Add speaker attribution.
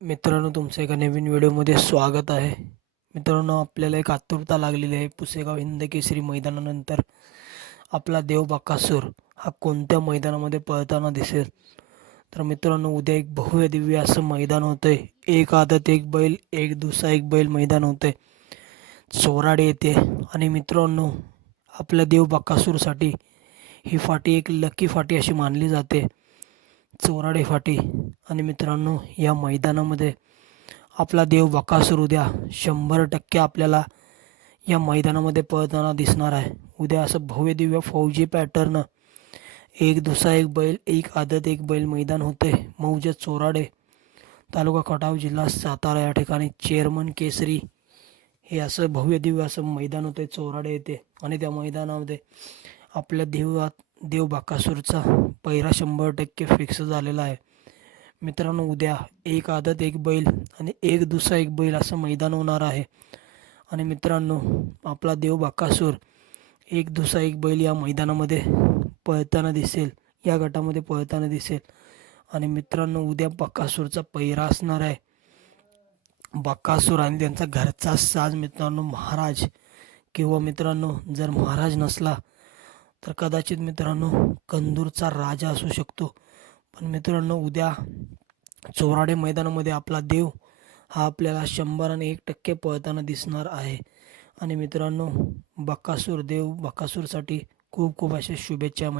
Speaker 1: मित्रांनो तुमचं एका नवीन व्हिडिओमध्ये स्वागत आहे. मित्रांनो आपल्याला एक आतुरता लागलेली आहे. पुसेगाव हिंद केसरी मैदानानंतर आपला देव बाकासूर हा कोणत्या मैदानामध्ये पळताना दिसेल? तर मित्रांनो उद्या एक भव्य दिव्य असं मैदान होतं आहे एक आदत एक बैल एक दुसरा एक बैल मैदान होतं आहे चोराडे येते. आणि मित्रांनो आपल्या देव बाकासूरसाठी ही फाटी एक लकी फाटी अशी मानली जाते. चोराडे फाटी आणि मित्रांनो या मैदानामध्ये आपला देव बकासूर उद्या शंभर टक्के आपल्याला या मैदानामध्ये पळताना दिसणार आहे. उद्या असं भव्य दिव्य फौजी पॅटर्न एक दुसरा एक बैल एक आदत एक बैल मैदान होते. मौजे चोराडे तालुका खटाव जिल्हा सातारा या ठिकाणी. चेअरमन केसरी हे असं भव्य दिव्य असं मैदान होते. चोराडे येते आणि त्या मैदानामध्ये आपल्या देवात देव बाकासूरचा पहिरा शंभर टक्के फिक्स झालेला आहे. मित्रांनो उद्या एक आदत एक बैल आणि एक दुसरा एक बैल असं मैदान होणार आहे. आणि मित्रांनो आपला देव बाकासूर एक दुसरा एक बैल या मैदानामध्ये पळताना दिसेल या गटामध्ये पळताना दिसेल. आणि मित्रांनो उद्या बकासूरचा पहिरा असणार आहे. बकासूर आणि त्यांचा घरचा साज मित्रांनो महाराज. किंवा मित्रांनो जर महाराज नसला तर कदाचित मित्रांनो कंदूरचा राजा असू शकतो. पण मित्रांनो उद्या चोराडे मैदानामध्ये आपला देव हा आपल्याला शंभर आणि एक टक्के पळताना दिसणार आहे. आणि मित्रांनो बकासूर देव बकासूरसाठी खूप खूप अशा शुभेच्छा मै